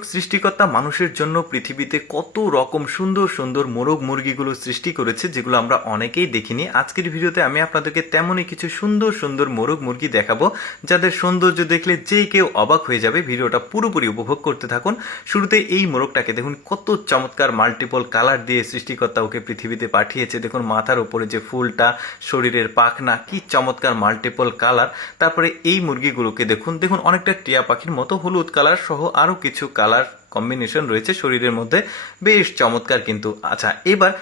সৃষ্টিকর্তা মানুষের জন্য পৃথিবীতে কত রকম সুন্দর সুন্দর মোরগ মুরগিগুলো সৃষ্টি করেছে, যেগুলো আমরা অনেকেই দেখিনি। আজকের ভিডিওতে আমি আপনাদেরকে তেমনই কিছু সুন্দর সুন্দর মোরগ মুরগি দেখাবো, যাদের সৌন্দর্য দেখলে যে কেউ অবাক হয়ে যাবে। ভিডিওটা পুরোপুরি উপভোগ করতে থাকুন। শুরুতে এই মোরগটাকে দেখুন, কত চমৎকার মাল্টিপল কালার দিয়ে সৃষ্টিকর্তা ওকে পৃথিবীতে পাঠিয়েছে। দেখুন মাথার উপরে যে ফুলটা, শরীরের পাখনা, কি চমৎকার মাল্টিপল কালার। তারপরে এই মুরগিগুলোকে দেখুন, অনেকটা টিয়া পাখির মতো হলুদ কালার সহ আরো কিছু কালার কম্বিনেশন রয়েছে শরীরের মধ্যে, বেশ চমৎকার কিন্তু। আচ্ছা, এবার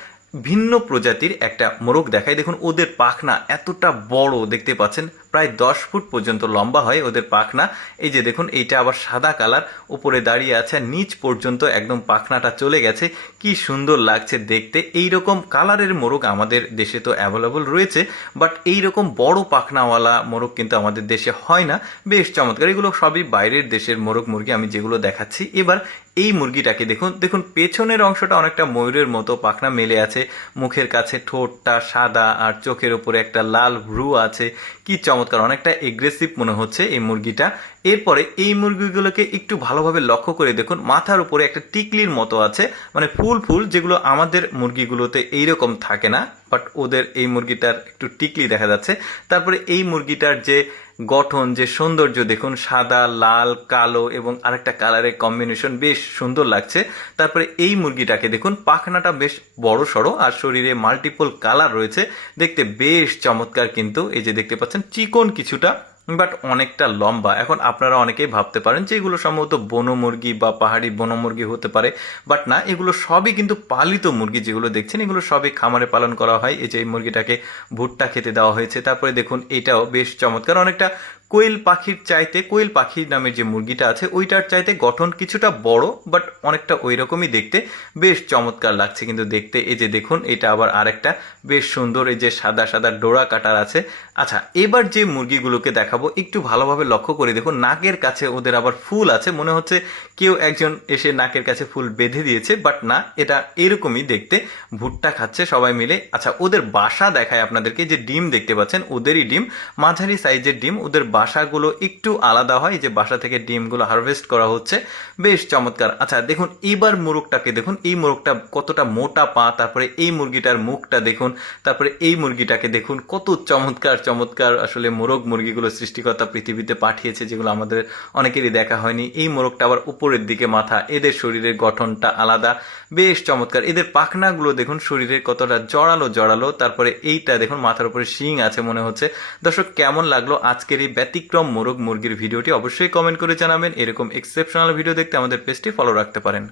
ভিন্ন প্রজাতির একটা মোরগ দেখাই। দেখুন ওদের পাখনা এতটা বড়, দেখতে পাচ্ছেন প্রায় 10 ফুট পর্যন্ত লম্বা হয় ওদের পাখনা। এই যে দেখুন, এইটা আবার সাদা কালার, উপরে দাঁড়িয়ে আছে, নিচ পর্যন্ত একদম পাখনাটা চলে গেছে। কি সুন্দর লাগছে দেখতে। এইরকম কালারের মোরগ আমাদের দেশে তো অ্যাভেলেবল রয়েছে, বাট এইরকম বড় পাখনাওয়ালা মোরগ কিন্তু আমাদের দেশে হয় না। বেশ চমৎকার। এগুলো সবই বাইরের দেশের মোরগ মুরগি আমি যেগুলো দেখাচ্ছি। এবার এই মুরগিটাকে দেখুন পেছনের অংশটা অনেকটা ময়ূরের মতো, পাখনা মেলে আছে, মুখের কাছে ঠোঁটটা সাদা আর চোখের উপরে একটা লাল ভ্রু আছে। কি চমৎকার, অনেকটা এগ্রেসিভ মনে হচ্ছে এই মুরগিটা। এরপরে এই মুরগিগুলোকে একটু ভালোভাবে লক্ষ্য করে দেখুন, মাথার উপরে একটা টিকলির মতো আছে, মানে ফুল ফুল, যেগুলো আমাদের মুরগিগুলোতে এইরকম থাকে না, বাট ওদের এই মুরগিটার একটু টিকলি দেখা যাচ্ছে। তারপরে এই মুরগিটার যে গঠন, যে সৌন্দর্য দেখুন, সাদা লাল কালো এবং আরেকটা কালারের কম্বিনেশন, বেশ সুন্দর লাগছে। তারপরে এই মুরগিটাকে দেখুন, পাখনাটা বেশ বড় সড়ো আর শরীরে মাল্টিপল কালার রয়েছে, দেখতে বেশ চমৎকার কিন্তু। এই যে দেখতে পাচ্ছেন চিকন কিছুটা, বাট অনেকটা লম্বা। এখন আপনারা অনেকেই ভাবতে পারেন যে এগুলো সম্ভবত বনমুরগি বা পাহাড়ি বনমুরগি হতে পারে, বাট না, এগুলো সবই কিন্তু পালিত মুরগি। যেগুলো দেখছেন এগুলো সবই খামারে পালন করা হয়। এই যে এই মুরগিটাকে ভুট্টা খেতে দেওয়া হয়েছে। তারপরে দেখুন এটাও বেশ চমৎকার, অনেকটা কোয়েল পাখির চাইতে, কোয়েল পাখি নামের যে মুরগিটা আছে ওইটার চাইতে গঠন কিছুটা বড়, বাট অনেকটা ওই রকমই দেখতে। বেশ চমৎকার লাগছে কিন্তু দেখতে। এই যে দেখুন, এটা আবার আরেকটা বেশ সুন্দর, এই যে সাদা সাদা ডোরা কাটার আছে। আচ্ছা, এবার যে মুরগিগুলোকে দেখাবো একটু ভালোভাবে লক্ষ্য করে দেখুন, নাকের কাছে ওদের আবার ফুল আছে, মনে হচ্ছে কেউ একজন এসে নাকের কাছে ফুল বেঁধে দিয়েছে, বাট না, এটা এরকমই দেখতে। ভুট্টা খাচ্ছে সবাই মিলে। আচ্ছা, ওদের বাসা দেখায় আপনাদেরকে। যে ডিম দেখতে পাচ্ছেন ওদেরই ডিম, মাঝারি সাইজের ডিম। ওদের বাসাগুলো একটু আলাদা হয়, যে বাসা থেকে ডিমগুলো হারভেস্ট করা হচ্ছে, বেশ চমৎকার। আচ্ছা দেখুন, এইবার মোরগটাকে দেখুন, এই মোরগটা কতটা মোটা পা, তারপরে এই মুরগিটার মুখটা দেখুন, তারপরে এই মুরগিটাকে দেখুন, কত চমৎকার চমৎকার আসলে মোরগ মুরগিগুলো সৃষ্টিকর্তা পৃথিবীতে পাঠিয়েছে, যেগুলো আমাদের অনেকেরই দেখা হয়নি। এই মোরগটা আবার উপরের দিকে মাথা, এদের শরীরের গঠনটা আলাদা, বেশ চমৎকার। এদের পাখনাগুলো দেখুন শরীরের কতটা জড়ালো জড়ালো। তারপরে এইটা দেখুন, মাথার উপরে শিং আছে মনে হচ্ছে। দর্শক, কেমন লাগলো আজকের এই ব্যতিক্রম মোরগ মুরগির ভিডিওটি অবশ্যই কমেন্ট করে জানাবেন। এরকম এক্সেপশনাল ভিডিও দেখতে আমাদের পেজটি ফলো রাখতে পারেন।